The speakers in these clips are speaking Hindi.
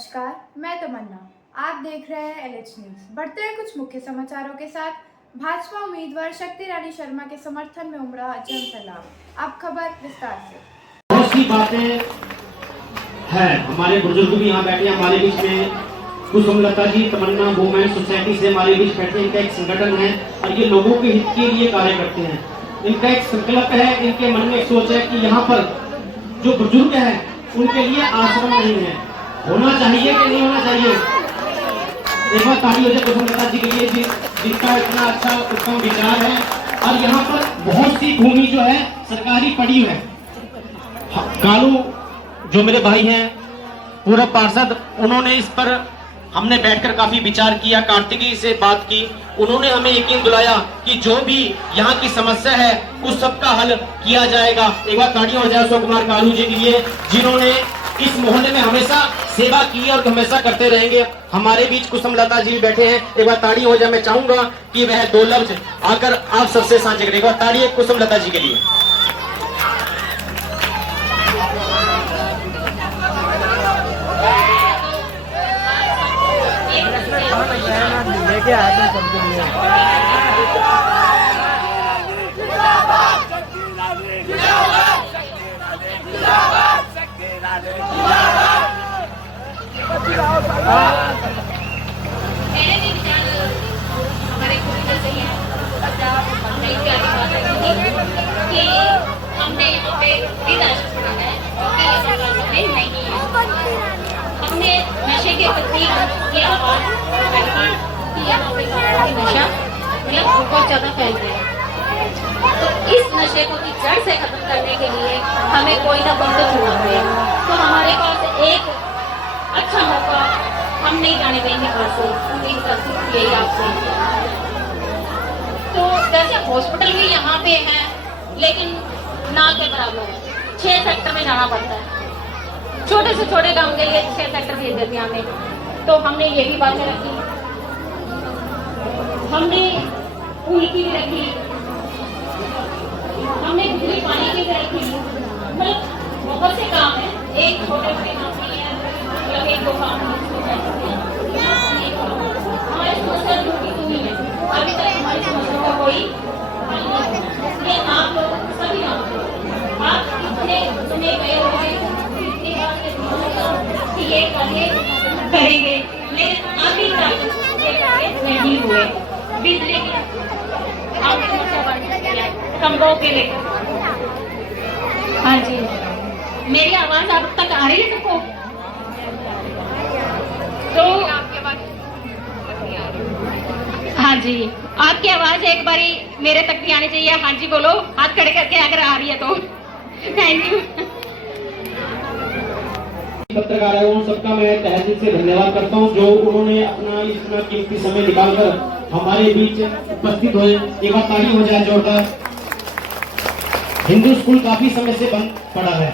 नमस्कार, मैं तमन्ना। आप देख रहे हैं एलएच न्यूज। बढ़ते हैं कुछ मुख्य समाचारों के साथ। भाजपा उम्मीदवार शक्ति रानी शर्मा के समर्थन में उमड़ा जन सैलाब। अब खबर विस्तार से। बहुत सी बातें हैं, हमारे बुजुर्ग भी यहाँ बैठे हमारे बीच में। कुसुमलता जी तमन्ना वुमेन सोसाइटी से हमारे बीच बैठे। इनका एक संगठन है और ये लोगों के हित के लिए कार्य करते हैं। इनका एक संकल्प है, इनके मन में एक सोच है कि यहाँ पर जो बुजुर्ग हैं उनके लिए आश्रम नहीं है। होना चाहिए कि नहीं होना चाहिए? एक बार ताली हो जाए कुसुमलता जी के लिए, जिनका इतना अच्छा उत्तम विचार है। और यहाँ पर बहुत सी भूमि जो है सरकारी पड़ी है। कालू जो मेरे भाई हैं पूर्व पार्षद, उन्होंने इस पर हमने बैठकर काफी विचार किया, कार्तिकी से बात की। उन्होंने हमें यकीन दिलाया कि जो भी यहाँ की समस्या है उस सब का हल किया जाएगा। एक बार ताड़ियां हो जाए अशोक कुमार कालू जी के लिए, जिन्होंने इस मोहल्ले में हमेशा सेवा की और हमेशा करते रहेंगे। हमारे बीच कुसुमलता जी बैठे हैं। एक बार ताड़ी हो जाए। मैं चाहूंगा कि वह दो लफ्ज आकर आप सबसे साझा करें। एक बार ताड़ी कुसुमलता जी के लिए। लेके आए थे सबके लिए। मेरे भी विचार हमारे पूरी जैसे ही हैं। नई प्यारी बात है कि हमने यहाँ पे वृद्धाश्रम बनाया है, क्योंकि ये नहीं है। हमने नशे के प्रति ये आवाज उठाई कि यहाँ पे नशा मतलब बहुत ज्यादा फैल गया है। तो इस नशे को की जड़ से खत्म करने के लिए हमें कोई ना कोई तो चुनना पड़ेगा। तो हमारे पास एक अच्छा मौका हम नहीं जाने देंगे घर से। उम्मीद करती हूँ यही आपसे। तो वैसे हॉस्पिटल भी यहाँ पे है, लेकिन ना के बराबर है। 6 सेक्टर में जाना पड़ता है। छोटे से छोटे काम के लिए 6 सेक्टर भेज देते हैं हमें। तो हमने ये भी बातें रखी, हमने पुल की भी रखी, हमने बिजली पानी की भी रखी। मतलब बहुत से काम है, एक छोटे बड़े काम नहीं है। मतलब एक दो काम हमारी समस्या जुड़ी हुई है। अभी तक हमारी समस्या का कोई हल नहीं है। ये आप लोग सभी आप इतने सुने गए होंगे कि ये कार्य करेंगे, लेकिन अभी तक ये कार्य नहीं हुए। बिजली की आपने समस्या बन कमरों के लेकर। हाँ जी, मेरी आवाज आप तक आ रही है सबको? तो हाँ जी, आपकी आवाज एक बारी मेरे तक भी आनी चाहिए। हाँ जी बोलो, हाथ खड़े करके अगर आ रही है तो। Thank you. पत्रकार है उन सबका मैं तहे दिल से धन्यवाद करता हूं, जो उन्होंने अपना इतना कीमती समय निकालकर हमारे बीच उपस्थित हुए। एक बार ताली हो जाए जोरदार। हिंदू स्कूल काफी समय से बंद पड़ा है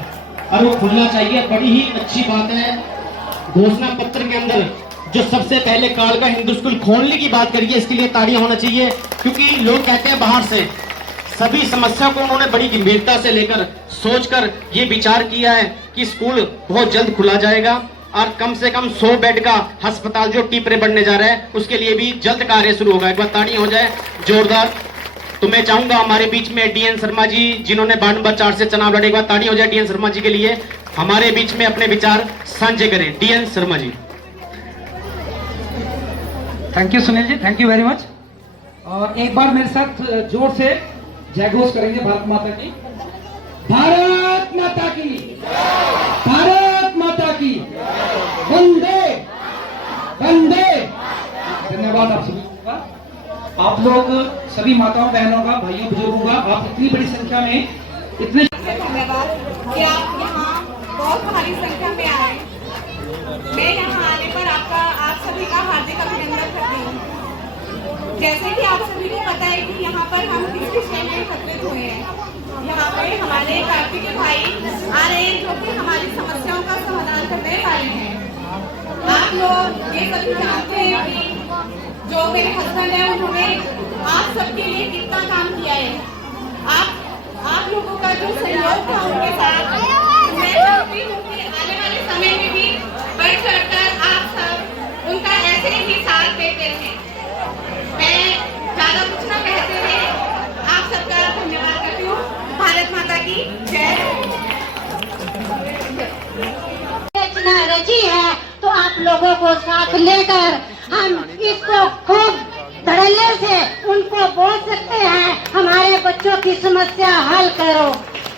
और वो खुलना चाहिए। बड़ी ही अच्छी बात है। घोषणा पत्र के अंदर जो सबसे पहले काल का हिंदू स्कूल खोलने की बात करिए, इसके लिए ताड़ियां होना चाहिए। क्योंकि लोग कहते हैं बाहर से सभी समस्या को उन्होंने बड़ी गंभीरता से लेकर सोचकर ये विचार किया है कि स्कूल बहुत जल्द खुला जाएगा और कम से कम 100 बेड का अस्पताल जो टीपरे बनने जा रहा है उसके लिए भी जल्द कार्य शुरू होगा। एक बार ताड़ियां हो जाए जोरदार। तो मैं चाहूंगा हमारे बीच में डीएन शर्मा जी, जिन्होंने वार्ड नंबर 4 से चुनाव लड़े। एक बार ताड़ियां हो जाए डीएन शर्मा जी के लिए, हमारे बीच में अपने विचार साझे करें। DN Sharma ji. Thank you Sunil ji, thank you very much. और एक बार मेरे साथ जोर से जय घोष करेंगे भारत माता की। भारत माता की, भारत माता की, वंदे वंदे। धन्यवाद आप सभी का। आप लोग सभी माताओं बहनों का, भाइयों बुजुर्गों का, आप इतनी बड़ी संख्या में इतने धन्यवाद कि आप यहाँ बहुत भारी संख्या में आए। मैं यहाँ आने पर आप सभी का हार्दिक अभिनंदन करती हूँ। जैसे कि आप सभी को पता है कि यहाँ पर हम किस विषय में एकत्रित हुए हैं। यहाँ पे हमारे कार्तिक भाई आ रहे हैं, जो कि हमारी समस्याओं का समाधान करने वाले हैं। आप लोग ये सभी जानते हैं कि जो मेरे हस्बैंड है उन्होंने आप सबके लिए कितना काम किया है। आप लोगों का जो सहयोग था उनके साथ मैं चाहती हूँ कि आने वाले समय में भी बढ़ चढ़कर की जय। रचना रची है तो आप लोगों को साथ लेकर हम इसको खूब धड़ल्ले से उनको बोल सकते हैं, हमारे बच्चों की समस्या हल करो,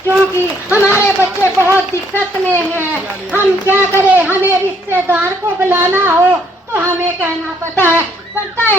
क्योंकि हमारे बच्चे बहुत दिक्कत में हैं। हम क्या करें, हमें रिश्तेदार को बुलाना हो तो हमें कहना पड़ता है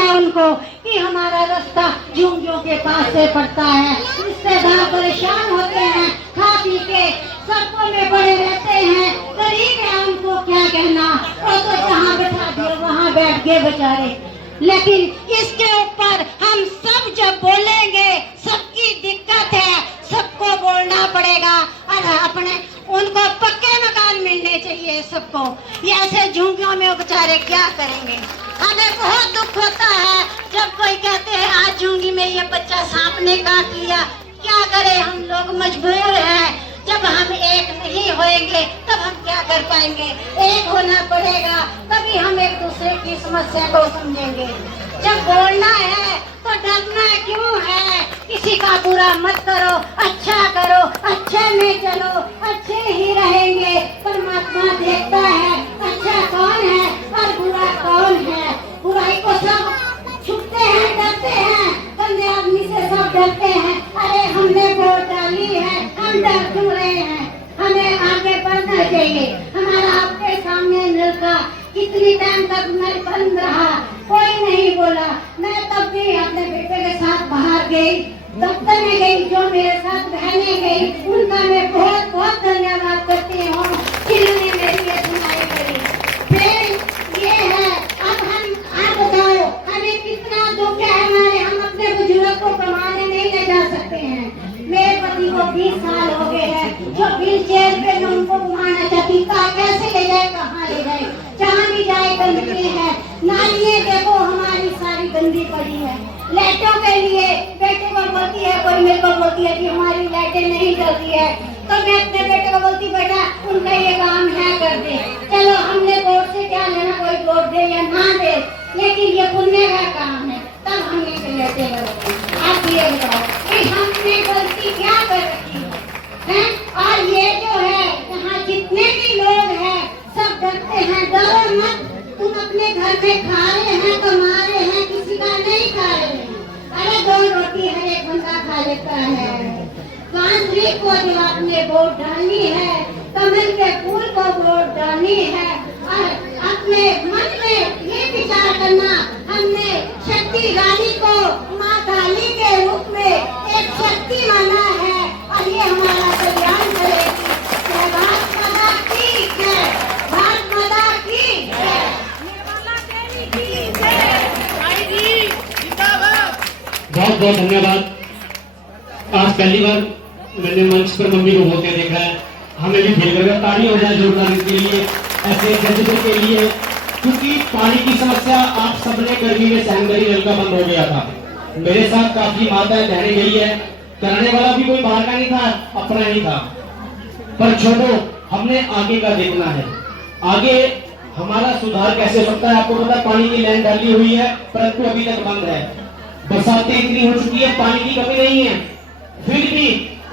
उनको कि हमारा रास्ता झुंझुनों के पास से पड़ता है। रिश्तेदार परेशान होते हैं, खा पी के सड़कों में पड़े रहते हैं, गरीब है, उनको क्या कहना, वो तो जहाँ बैठा दिए वहाँ बैठ गए बेचारे। लेकिन इसके ऊपर हम सब जब बोलेंगे, सबकी दिक्कत है, सबको बोलना पड़ेगा और अपने उनको पक्के मकान मिलने चाहिए सबको। ये ऐसे झुंगियों में बेचारे क्या करेंगे। हमें बहुत दुख होता है जब कोई कहते हैं आज झुंगी में ये बच्चा सांप ने काट लिया, क्या करें, हम लोग मजबूर हैं। जब हम एक नहीं होएंगे तब हम क्या कर पाएंगे, एक होना पड़ेगा, तभी हम एक दूसरे की समस्या को समझेंगे। जब बोलना है तो डरना क्यों है, किसी का बुरा मत करो, अच्छा करो, अच्छे में चलो, अच्छे ही रहेंगे। परमात्मा देखता है अच्छा कौन है और बुरा कौन है। बुराई को सब छुपते हैं, डरते हैं, गंदे आदमी से सब डरते हैं। अरे हमने वोट डाली है, हम डर क्यों रहे हैं, हमें आगे बढ़ना चाहिए। हमारा आपके सामने नल का कितनी टाइम तक नल बंद रहा, कोई नहीं बोला। मैं तब भी अपने बेटे के साथ बाहर गई, दफ्तर में गई, जो मेरे साथ बहनें गई, उनका मैं बहुत बहुत धन्यवाद करती हूँ, जिन्होंने मेरी ये सुनाई करी। फिर ये है, अब हम आप बताओ हमें कितना दुख है हमारे, हम अपने बुजुर्ग को कमाने नहीं ले जा सकते हैं। मेरे पति को 20 साल हो गए हैं, जो व्हील चेयर पे मैं उनको घुमाना चाहती, कैसे ले जाए, कहाँ ले जाए, जहाँ भी जाए गंदगी है। नालियाँ देखो हमारी सारी गंदी पड़ी है। लाइटों के लिए बेटे को बोलती है, कोई मेरे को बोलती है कि हमारी लाइटें नहीं जलती है, तो मैं अपने बेटे को बोलती बेटा उनका ये काम है कर दे। चलो हमने वोट से क्या लेना, कोई वोट दे या ना दे, लेकिन ये पुण्य का काम है, तब हम ये लेते हैं। आप ये बताओ कि हमने गलती क्या कर रखी है। और ये जो है यहाँ जितने भी लोग हैं सब डरते हैं, डरो मत, तुम अपने घर में खा रहे हैं, कमा रहे हैं, किसी का नहीं खा रहे हैं। अरे 2 रोटी हर एक बंदा खा लेता है। 5 तारीख को जब आपने वोट डालनी है, कमल के फूल को वोट डालनी है और अपने मन में ये विचार करना, हमने शक्ति रानी को माँ काली के रूप में एक शक्ति माना है और ये हमारा कल्याण करेगी। भारत माता की जय, भारत माता की जय, निर्मला देवी की जय। बहुत बहुत धन्यवाद। आज पहली बार मैंने मंच पर मम्मी को बोलते देखा है, हमें भी फील करके ताली हो जाए जोरदार इसके लिए, ऐसे जज्बे के लिए, क्योंकि पानी की समस्या आप सबने गर्मी में सहन करी, नल का बंद हो गया था। मेरे साथ काफी माताएं बहनें गई है, कराने वाला भी कोई बाहर का नहीं था, अपना ही था। पर छोड़ो, हमने आगे का देखना है, आगे हमारा सुधार कैसे हो सकता है। आपको पता है पानी की लाइन डाली हुई है, परंतु अभी तक बंद है। बरसातें इतनी हो चुकी है, पानी की कमी नहीं है, फिर भी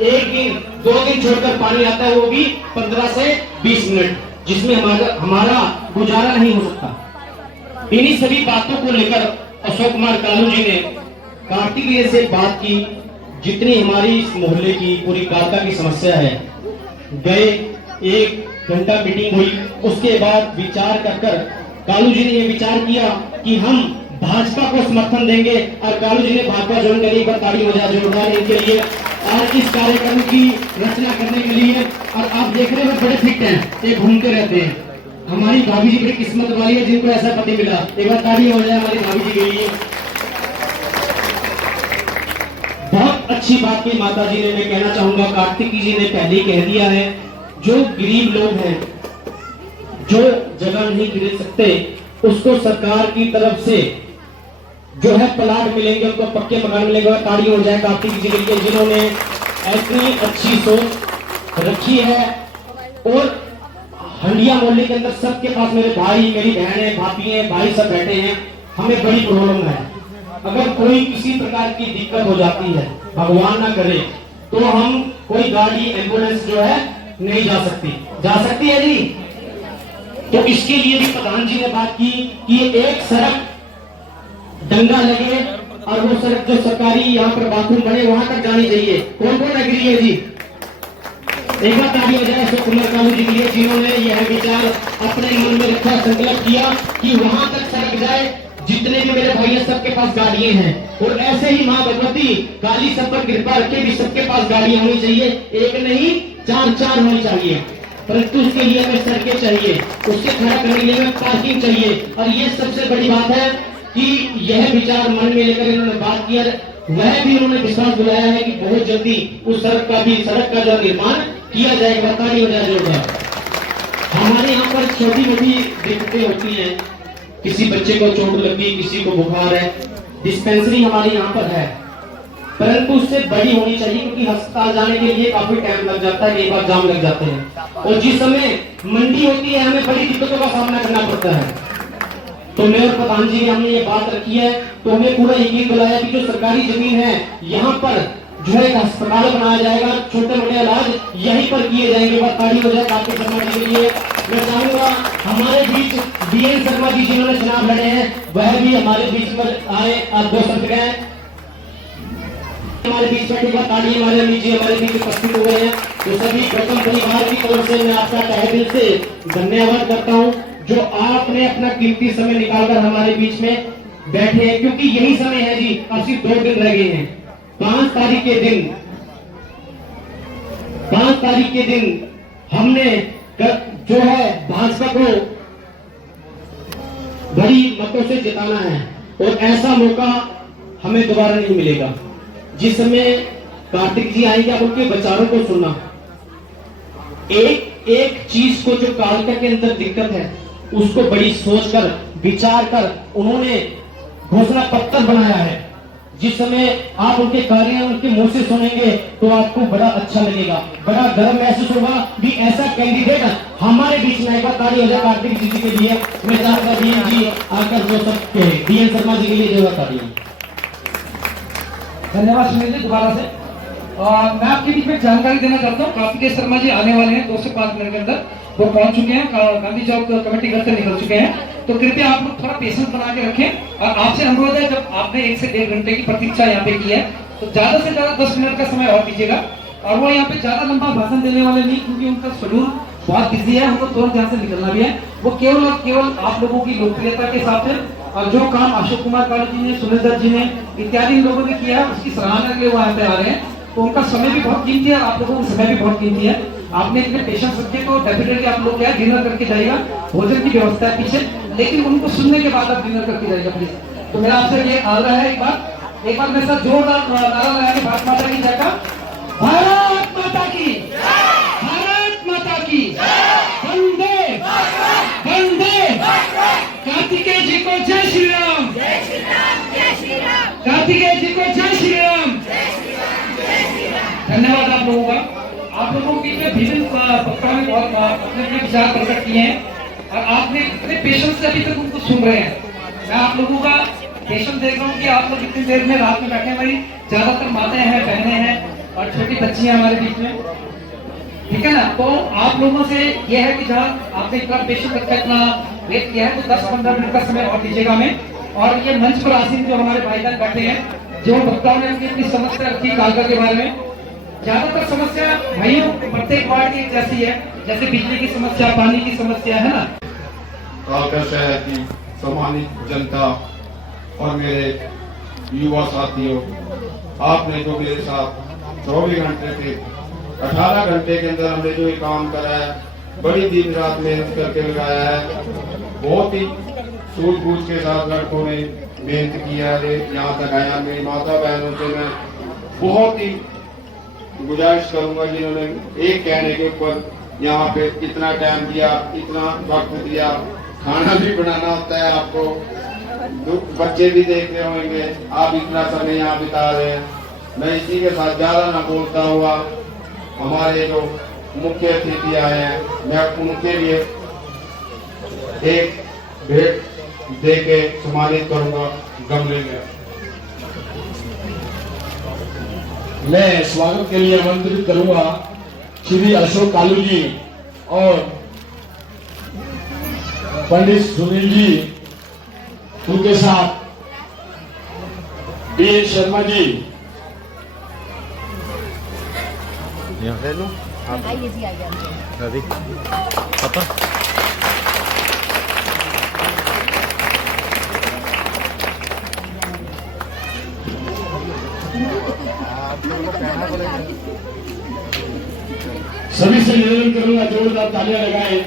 1 दिन 2 दिन छोड़कर पानी आता है, वो भी 15 से 20 मिनट, जिसमें हमारा गुजारा नहीं हो सकता। इन्हीं सभी बातों को लेकर अशोक कुमार कालू जी ने कार्तिकेय से बात की, जितनी हमारी इस मोहल्ले की पूरी कालका की समस्या है। गए 1 घंटा मीटिंग हुई, उसके बाद विचार कर कालू जी ने ये विचार किया कि हम भाजपा को समर्थन देंगे और कालू जी ने भाजपा ज्वाइन करी। एक बार ताली बजा जोरदार इनके लिए और इस कार्यक्रम की रचना करने के लिए। और आप देख रहे हैं बड़े फिट हैं, ये घूमते रहते हैं। हमारी भाभी जी बड़ी किस्मत वाली है जिनको ऐसा पति मिला। एक बार ताली हो जाए हमारी भाभी जी के लिए। बहुत अच्छी बात की माता जी ने, मैं कहना चाहूंगा कार्तिकी जी ने पहले कह दिया है, जो गरीब लोग हैं, जो जगह नहीं खरीद सकते, उसको सरकार की तरफ से जो है प्लाट मिलेंगे, उनको पक्के मकान मिलेंगे। ताड़ी हो जाए कार्तिकी जी के लिए, जिन्होंने इतनी अच्छी सोच रखी है। और हंडिया मोहल्ले के अंदर सबके पास, मेरे भाई, मेरी बहनें, भाभी, भाई सब बैठे हैं, हमें बड़ी प्रॉब्लम है। अगर कोई किसी प्रकार की दिक्कत हो जाती है, भगवान ना करे, तो हम कोई गाड़ी एम्बुलेंस जो है नहीं जा सकती है जी। तो इसके लिए भी प्रधान जी ने बात की कि एक सड़क डंगा लगे और वो सड़क जो सरकारी यहाँ पर बाथरूम बने वहां तक जानी चाहिए। कौन कौन एग्री है जी? एक बार ताली हो जाए अशोक कुमार कालू जी के लिए, जिन्होंने यह विचार अपने मन में रखा, संकल्प किया कि वहां तक सड़क जाए। जितने भी मेरे भाई हैं सबके पास गाड़ियां हैं, और ऐसे ही माँ भगवती काली सब पर कृपा रखे भी सबके पास गाड़ियां होनी चाहिए, एक नहीं 4 होनी चाहिए। परंतु उसके लिए हमें सड़कें चाहिए, उससे खड़ा करने के लिए हमें पार्किंग चाहिए। और ये सबसे बड़ी बात है कि यह विचार मन में लेकर इन्होंने बात किया, वह भी उन्होंने विश्वास दिलाया है कि बहुत जल्दी उस सड़क का जो निर्माण किया जाएगा। ताली हो जाए जोरदार। हमारे यहाँ पर छोटी मोटी दिक्कतें होती हैं, किसी बच्चे को चोट लगी, किसी को बुखार है, डिस्पेंसरी हमारे यहाँ पर है, परंतु उससे बड़ी होनी चाहिए, क्योंकि अस्पताल जाने के लिए काफी टाइम लग जाता है, कई बार जाम लग जाते हैं, और जिस समय मंडी होती है हमें बड़ी दिक्कतों का सामना करना पड़ता है। तो मैं और प्रधान जी ने हमने ये बात रखी है, तो हमें पूरा यकीन दिलाया कि जो सरकारी जमीन है यहाँ पर जो एक अस्पताल बनाया जाएगा, छोटे मोटे इलाज यहीं पर किए जाएंगे। बात ताड़ी हो जाए कार्तिक शर्मा जी के लिए। मैं चाहूंगा हमारे बीच DN शर्मा जी जिन्होंने चुनाव लड़े हैं वह भी हमारे बीच में आए, आप 2 शब्द कहें हमारे बीच बैठे। बात ताड़ी हमारे अमित जी हमारे बीच उपस्थित हुए हैं। तो सभी गौतम परिवार की तरफ से मैं आपका तहे दिल से धन्यवाद करता हूँ, जो आपने अपना कीमती समय निकालकर हमारे बीच में बैठे हैं, क्योंकि यही समय है जी। अब सिर्फ 2 दिन रह गए हैं। 5 तारीख के दिन हमने जो है भाजपा को बड़ी मतों से जिताना है, और ऐसा मौका हमें दोबारा नहीं मिलेगा। जिस समय कार्तिक जी आएंगे, आप उनके विचारों को सुनना। एक चीज को जो कालिका के अंदर दिक्कत है उसको बड़ी सोचकर विचार कर उन्होंने घोषणा पत्र बनाया है। जिस समय आप उनके कार्य उनके मुंह से सुनेंगे तो आपको बड़ा अच्छा लगेगा, बड़ा गर्व महसूस होगा भी ऐसा कैंडिडेट हमारे बीच में आएगा। ताली हो जाए कार्तिक जी के लिए। मैं चाहता DN जी आकर जो सबके DN शर्मा जी के लिए जो ताली। धन्यवाद सुनील जी दोबारा से। और मैं आपके बीच में जानकारी देना चाहता हूँ, कार्तिकेय शर्मा जी आने वाले हैं 2 से 5 मिनट के अंदर, वो पहुंच चुके हैं, गांधी चौक कमेटी घर से निकल चुके हैं। तो कृपया आप लोग थोड़ा पेशेंस बना के रखें, और आपसे अनुरोध है जब आपने 1 से 1.5 घंटे की प्रतीक्षा यहाँ पे की है तो ज्यादा से ज्यादा 10 मिनट का समय और दीजिएगा। और वो यहाँ पे ज्यादा लंबा भाषण देने वाले नहीं, क्योंकि उनका शेड्यूल बहुत बिजी है, उनको तुरंत यहाँ से निकलना भी है। वो केवल और केवल आप लोगों की लोकप्रियता के साथ है, और जो काम अशोक कुमार कालू जी ने, सुनील दत्त जी ने इत्यादि लोगों ने किया है उसकी सराहना के लिए वो यहाँ पे आ रहे हैं। तो उनका समय भी बहुत कीमती है, आप लोगों का समय भी बहुत कीमती है। आपने इतने पेशेंस रखे तो डेफिनेटली आप लोग क्या डिनर करके जाइएगा, भोजन की व्यवस्था है पीछे, लेकिन उनको सुनने के बाद आप डिनर करके जाइएगा प्लीज। तो मेरा आपसे ये आग्रह है, एक बार मेरे साथ जोरदार नारा लगाएंगे भारत माता की जय का। भारत माता की, भारत माता की, वंदे वंदे, कार्तिकेय जी को जय श्री राम, कार्तिकेय जी को जय श्री राम। धन्यवाद आप लोगों का। आप लोगों की विभिन्न वक्ताओं ने बहुत अपने विचार प्रकट किए हैं, और आपने इतने पेशेंस से अभी तक उनको सुन रहे हैं। मैं आप लोगों का पेशेंस देख रहा हूँ कि आप लोग इतनी देर में रात में बैठे हैं। भाई ज्यादातर माताएं हैं, बहनें हैं और छोटी बच्ची हैं हमारे बीच में, ठीक है ना। तो आप लोगों से यह है कि जहाँ आपने इतना पेशेंस रखा, इतना वेट किया है, तो 10-15 मिनट का समय और दीजिएगा हमें। और ये मंच पर आसीन जो हमारे भाईजान बैठे हैं, जो वक्ताओं ने अपनी समस्या रखी कालका के बारे में, ज्यादातर समस्या भाइयों प्रत्येक वार्ड की जैसी है, जैसे बिजली की समस्या, पानी की समस्या है ना। कालका शहर की सम्मानित जनता और मेरे युवा साथियों, आपने जो मेरे साथ 24 घंटे के 18 घंटे के अंदर हमने जो ये काम करा है, बड़ी दिन रात मेहनत करके लगाया है, बहुत ही सूझबूझ के साथ लड़कों ने मेहनत किया है, यहाँ तक आया। मेरी माता बहनों से मैं बहुत ही गुजारिश करूंगा जिन्होंने एक कहने के ऊपर यहाँ पे इतना टाइम दिया, इतना वक्त दिया। खाना भी बनाना होता है आपको, बच्चे भी देख रहे होंगे, आप इतना समय यहाँ बिता रहे हैं। मैं इसी के साथ ज्यादा ना बोलता हुआ हमारे जो मुख्य अतिथि आए हैं, मैं उनके लिए एक भेंट दे के सम्मानित करूंगा गमले में। मैं स्वागत के लिए आमंत्रित करूंगा श्री अशोक कालू जी और पंडित सुनील जी, उनके साथ बी शर्मा जी, सभी से निवेदन करूंगा जोरदार तालियां लगाएं।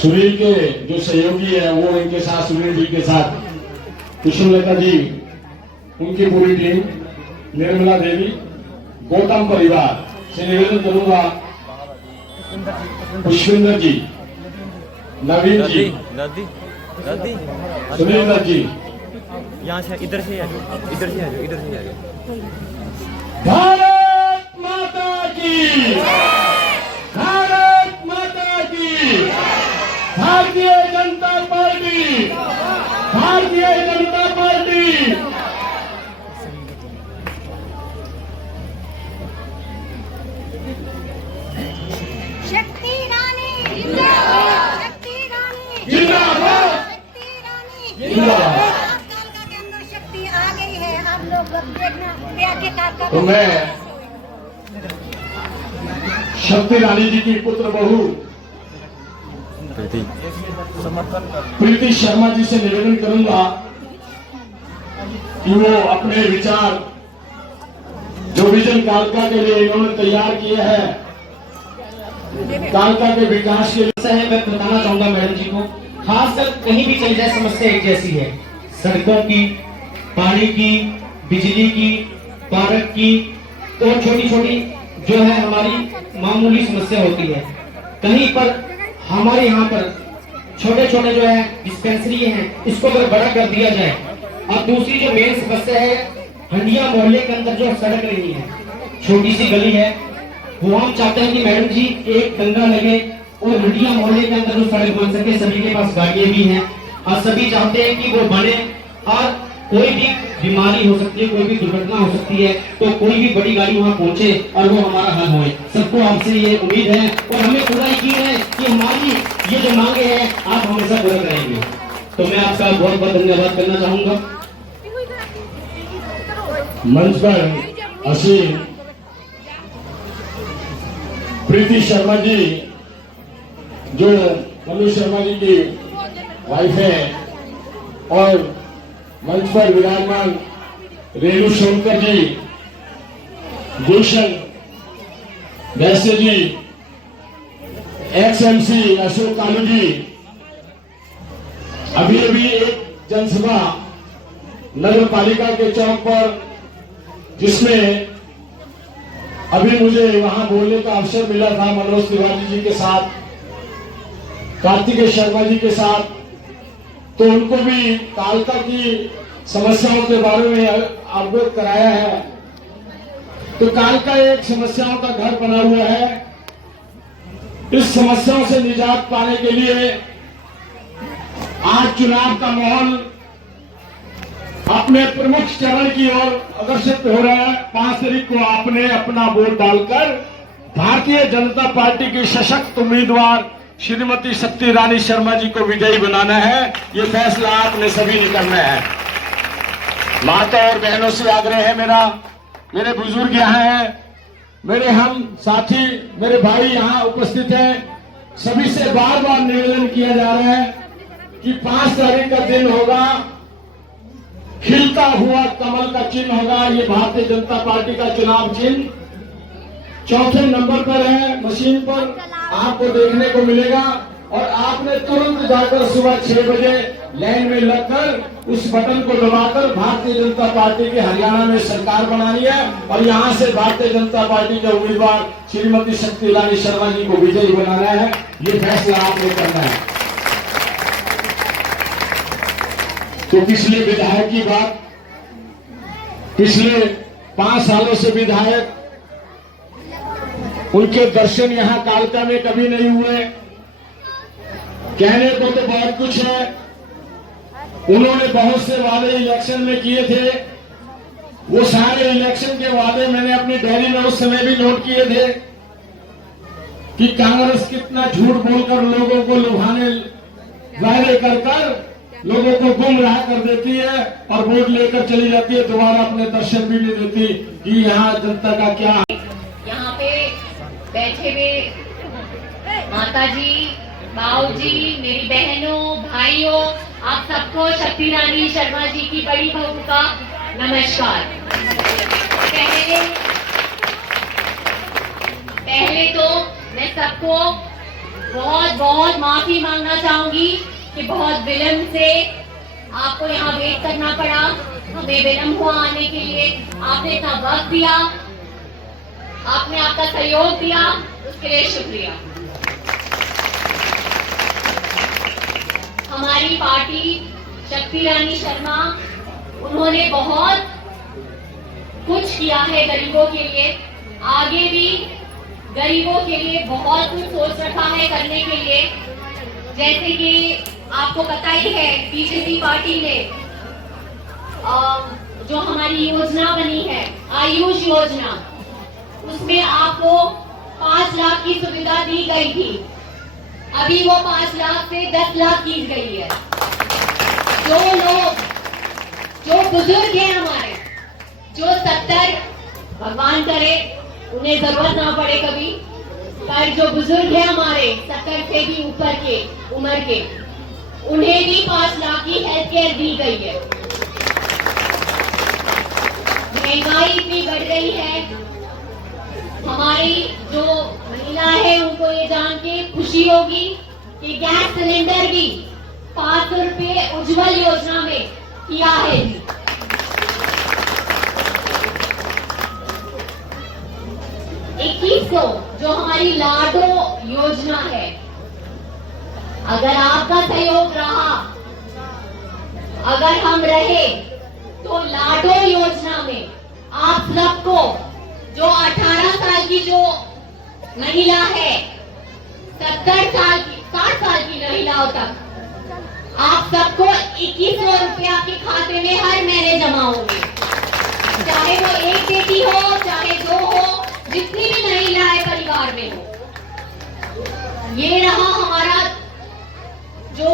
सुनील के जो सहयोगी है वो इनके साथ, सुनील जी के साथ कुशलता जी, उनकी पूरी टीम, निर्मला देवी, गौतम परिवार से निवेदन करूंगा पुष्पेंद्र जी, नवीन जी, सुनील दत्त जी, यहाँ से इधर से आ जाओ, इधर से आ जाओ, इधर से आ जाओ। भारत माता की, भारत माता की, भारतीय जनता पार्टी, भारतीय जनता पार्टी। शक्ति रानी जिंदाबाद, शक्ति रानी जिंदाबाद, शक्ति रानी जिंदाबाद। कालका के अंदर शक्ति आ गई है। आप लोग अब देखना प्यार के कालका तो मैं शक्ति रानी जी की पुत्र बहू प्रीति शर्मा जी से निवेदन करूंगा कि वो अपने विचार जो विजन कालका के लिए इन्होंने तैयार किए हैं, कालका के विकास के लिए समस्या है, मैं बताना चाहूंगा मैडम जी को, खासकर कहीं भी चली जाए समस्या एक जैसी है। सड़कों की, पानी की, बिजली की, पार्क की, तो छोटी छोटी जो है हमारी मामूली समस्या होती है। कहीं पर हमारे यहाँ पर छोटे छोटे जो है डिस्पेंसरी हैं, इसको अगर बड़ा कर दिया जाए। और दूसरी जो मेन समस्या है, हंडिया मोहल्ले के अंदर जो सड़क नहीं है, छोटी सी गली है, वो हम चाहते हैं कि मैडम जी एक दंगा लगे और हंडिया मोहल्ले के अंदर जो सड़क बन सके। सभी के पास गाड़ियां भी हैं और सभी चाहते हैं कि वो बने, और कोई भी बीमारी हो सकती है, कोई भी दुर्घटना हो सकती है, तो कोई भी बड़ी गाड़ी वहां पहुंचे और वो हमारा हल होए। सबको आपसे ये उम्मीद है और हमें पूरा यकीन है कि हमारी ये जो मांगे हैं आप हमेशा पूरा करेंगे। तो मैं आपका बहुत बहुत धन्यवाद करना चाहूंगा। मंच पर असीम प्रीति शर्मा जी, जो मनु शर्मा जी की वाइफ है, और मंच पर विराजमान रेणु सोनकर जी, गुलशन वैश्य जी, XMC अशोक कालू जी। अभी अभी एक जनसभा नगर पालिका के चौक पर, जिसमें अभी मुझे वहां बोलने का अवसर मिला था मनोज तिवारी जी के साथ, कार्तिकेय शर्मा जी के साथ, तो उनको भी कालका की समस्याओं के बारे में अवगत कराया है। तो कालका एक समस्याओं का घर बना हुआ है। इस समस्याओं से निजात पाने के लिए आज चुनाव का माहौल अपने प्रमुख चरण की ओर अग्रसर हो रहा है। 5 तारीख को आपने अपना वोट डालकर भारतीय जनता पार्टी की सशक्त उम्मीदवार श्रीमती शक्ति रानी शर्मा जी को विजयी बनाना है। ये फैसला आपने सभी ने करना है। माता और बहनों से आग्रह है मेरा, मेरे बुजुर्ग यहाँ हैं, मेरे हम साथी, मेरे भाई यहाँ उपस्थित हैं, सभी से बार बार निवेदन किया जा रहा है कि 5 तारीख का दिन होगा, खिलता हुआ कमल का चिन्ह होगा। ये भारतीय जनता पार्टी का चुनाव चिन्ह 4थे नंबर पर है, मशीन पर आपको देखने को मिलेगा। और आपने तुरंत जाकर सुबह 6 बजे लाइन में लगकर उस बटन को दबाकर भारतीय जनता पार्टी की हरियाणा में सरकार बनानी है और यहाँ से भारतीय जनता पार्टी के उम्मीदवार श्रीमती शक्ति रानी शर्मा जी को विजयी बनाना है। ये फैसला आपने करना है। तो पिछले विधायक की बात, पिछले 5 सालों से विधायक, उनके दर्शन यहाँ कालका में कभी नहीं हुए। कहने को तो बहुत कुछ है, उन्होंने बहुत से वादे इलेक्शन में किए थे। वो सारे इलेक्शन के वादे मैंने अपनी डायरी में उस समय भी नोट किए थे कि कांग्रेस कितना झूठ बोलकर लोगों को लुभाने वादे कर लोगों को गुमराह कर देती है और वोट लेकर चली जाती है, दोबारा अपने दर्शन भी नहीं देती कि यहाँ जनता का क्या है। यहाँ पे बैठे हुए माता जी, बाऊ जी, मेरी बहनों, भाइयों, आप सबको शक्ति रानी शर्मा जी की बड़ी बहू का नमस्कार। पहले तो मैं सबको बहुत बहुत माफी मांगना चाहूंगी कि बहुत विलंब से आपको यहाँ वेट करना पड़ा, हमें विलंब हुआ आने के लिए। आपने इतना वक्त दिया, आपने आपका सहयोग दिया, उसके लिए शुक्रिया। हमारी पार्टी शक्ति रानी शर्मा, उन्होंने बहुत कुछ किया है गरीबों के लिए, आगे भी गरीबों के लिए बहुत कुछ सोच रखा है करने के लिए। जैसे कि आपको पता ही है, बीजेपी पार्टी ने जो हमारी योजना बनी है आयुष योजना, उसमें आपको 5 लाख की सुविधा दी गई थी। अभी वो 5 लाख से 10 लाख की गई है। जो लोग, जो बुजुर्ग हैं हमारे, जो 70, भगवान करे उन्हें जरूरत ना पड़े कभी, पर जो बुजुर्ग हैं हमारे 70 से भी ऊपर के उम्र के, उन्हें भी 5 लाख की हेल्थ केयर दी गई है। महंगाई इतनी बढ़ गई है, हमारी जो महिला है उनको ये जान के खुशी होगी कि गैस सिलेंडर भी 500 रुपये उज्जवल योजना में किया है। 2100 जो हमारी लाडो योजना है, अगर आपका सहयोग रहा, अगर हम रहे, तो लाडो योजना में आप सबको, जो 18 साल की जो महिला है, 70 साल की, 60 साल की महिलाओं तक, आप सबको 2100 रुपये आपके खाते में हर महीने जमा होंगे। चाहे वो एक बेटी हो, चाहे 2 हो, जितनी भी महिलाएं परिवार में हो। ये रहा हमारा जो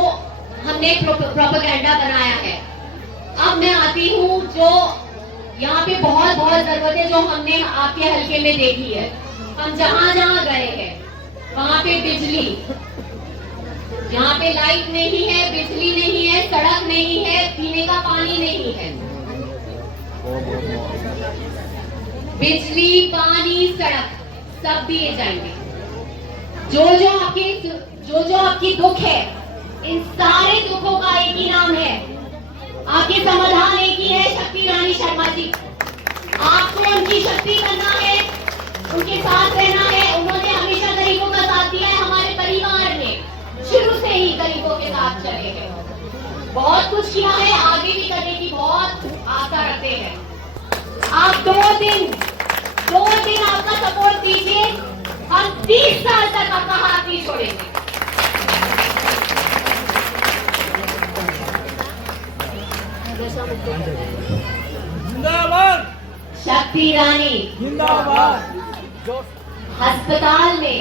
हमने प्रोपेगेंडा बनाया है। अब मैं आती हूँ जो यहाँ पे बहुत बहुत जरूरतें जो हमने आपके हल्के में देखी है। हम जहाँ जहाँ गए हैं वहाँ पे बिजली, यहाँ पे लाइट नहीं है, बिजली नहीं है, सड़क नहीं है, पीने का पानी नहीं है। बिजली, पानी, सड़क सब दिए जाएंगे। जो आपकी दुख है, इन सारे दुखों का एक ही नाम है, आपके समाधान एक ही है, शक्ति रानी शर्मा जी। आपको उनकी शक्ति बनना है, उनके साथ रहना है। उन्होंने हमेशा गरीबों का साथ दिया है। हमारे परिवार ने शुरू से ही गरीबों के साथ चले हैं, बहुत कुछ किया है, आगे भी करने की बहुत आशा रखते हैं। आप 2 दिन आपका सपोर्ट दीजिए, हम 30 साल तक आपका हाथ नहीं छोड़ेंगे। जिंदाबाद शक्ति रानी जिंदाबाद। अस्पताल में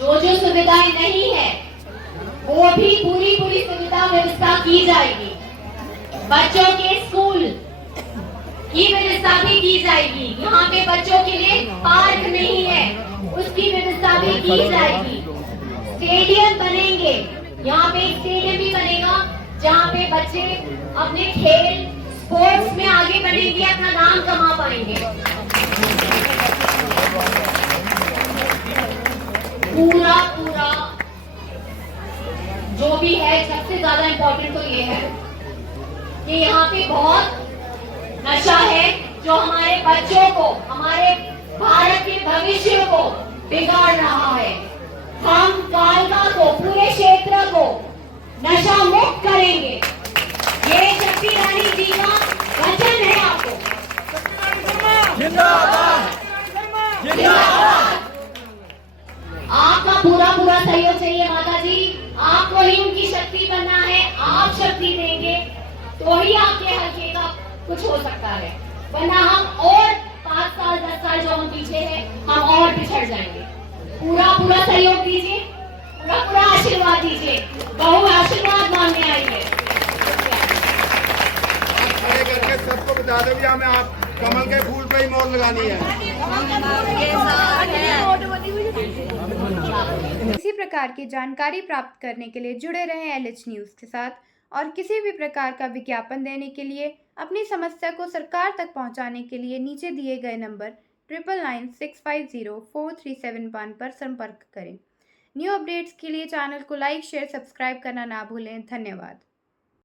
जो सुविधाएं नहीं है, वो भी पूरी सुविधा व्यवस्था की जाएगी। बच्चों के स्कूल की व्यवस्था भी की जाएगी। यहाँ पे बच्चों के लिए पार्क नहीं है, उसकी व्यवस्था भी की जाएगी। स्टेडियम बनेंगे, यहाँ पे एक स्टेडियम भी बनेगा जहाँ पे बच्चे अपने खेल स्पोर्ट्स में आगे बढ़ेंगे, अपना नाम कमा पाएंगे। पूरा जो भी है, सबसे ज्यादा इम्पोर्टेंट तो ये है कि यहाँ पे बहुत नशा है जो हमारे बच्चों को, हमारे भारत के भविष्य को बिगाड़ रहा है। हम कालका को, पूरे क्षेत्र को नशा मुक्त करेंगे। ये शक्ति रानी जी का वचन है आपको। जिंदाबाद जिंदाबाद। आपका पूरा सहयोग चाहिए माता जी। आपको ही उनकी शक्ति बनना है, आप शक्ति देंगे तो ही आपके हल्के का कुछ हो सकता है, वरना हम और 5 साल 10 साल जो हम पीछे हैं हम और पिछड़ जाएंगे। पूरा पूरा सहयोग दीजिए, पूरा पूरा आशीर्वाद दीजिए। बहू आशीर्वाद मांगने आई है। खड़े करके सबको बता दो कि हमें आप कमल के फूल पे ही मोहर लगानी है। इसी प्रकार की जानकारी प्राप्त करने के लिए जुड़े रहें LH न्यूज़ के साथ और किसी भी प्रकार का विज्ञापन देने के लिए अपनी समस्या को सरकार तक पहुंचाने के लिए नीचे दिए गए नंबर 9996504371 पर संपर्क करें। न्यू अपडेट्स के लिए चैनल को लाइक शेयर सब्सक्राइब करना ना भूलें। धन्यवाद।